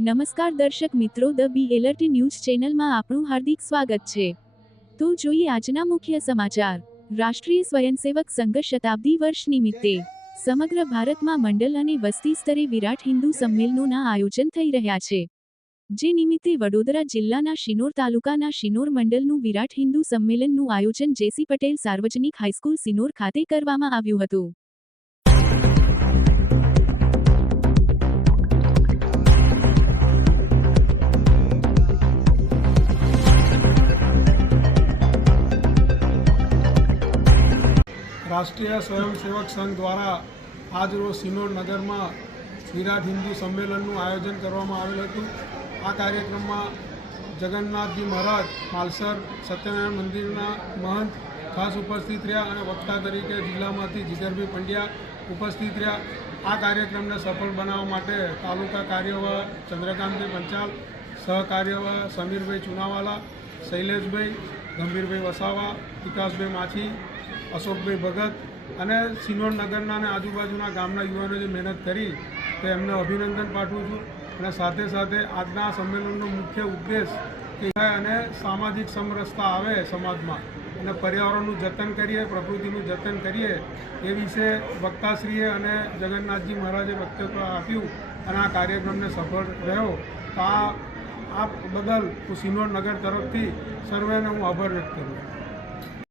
નમસ્કાર દર્શક મિત્રો, ધ બી એલર્ટ ન્યૂઝ ચેનલમાં આપનું હાર્દિક સ્વાગત છે। તો જોઈએ આજના મુખ્ય સમાચાર। રાષ્ટ્રીય સ્વયંસેવક સંઘ શતાબ્દી વર્ષ નિમિત્તે સમગ્ર ભારતમાં મંડલ અને વસ્તી સ્તરે વિરાટ હિન્દુ સંમેલનોના આયોજન થઈ રહ્યા છે, જે નિમિત્તે વડોદરા જિલ્લાના શિનોર તાલુકાના શિનોર મંડલનું વિરાટ હિન્દુ સંમેલનનું આયોજન જેસી પટેલ સાર્વજનિક હાઈસ્કૂલ શિનોર ખાતે કરવામાં આવ્યું હતું। राष्ट्रीय स्वयंसेवक संघ द्वारा आज रोज सिनोर नगर में विराट हिंदू सम्मेलन आयोजन करवामां आवेल हतुं। आ कार्यक्रम में जगन्नाथ जी महाराज मालसर सत्यनारायण मंदिर महंत खास उपस्थित रहा और वक्ता तरीके जिला में जिगरभाई पंड्या उपस्थित रहा। आ कार्यक्रम ने सफल बनावा माटे तालुका कार्यवाह चंद्रकांत पंचाल, सहकार्यवाह समीरभाई चुनावाला, शैलेषभाई, गंभीरभाई वसावा, विकासभाई माछी, अशोकभाई भगत અને સિનોર નગરના અને આજુબાજુના ગામના યુવાનો જે મહેનત કરી તે એમને અભિનંદન પાઠવું છું। અને સાથે સાથે આજના સંમેલનનો મુખ્ય ઉદ્દેશ કે અને સામાજિક સમરસતા આવે સમાજમાં અને પર્યાવરણનું જતન કરીએ, પ્રકૃતિનું જતન કરીએ એ વિશે વક્તાશ્રીએ અને જગન્નાથજી મહારાજે વક્તવ્ય આપ્યું અને આ કાર્યક્રમને સફળ રહ્યો। તો આ બદલ હું સિનોર નગર તરફથી સર્વેને હું આભાર વ્યક્ત કરું છું।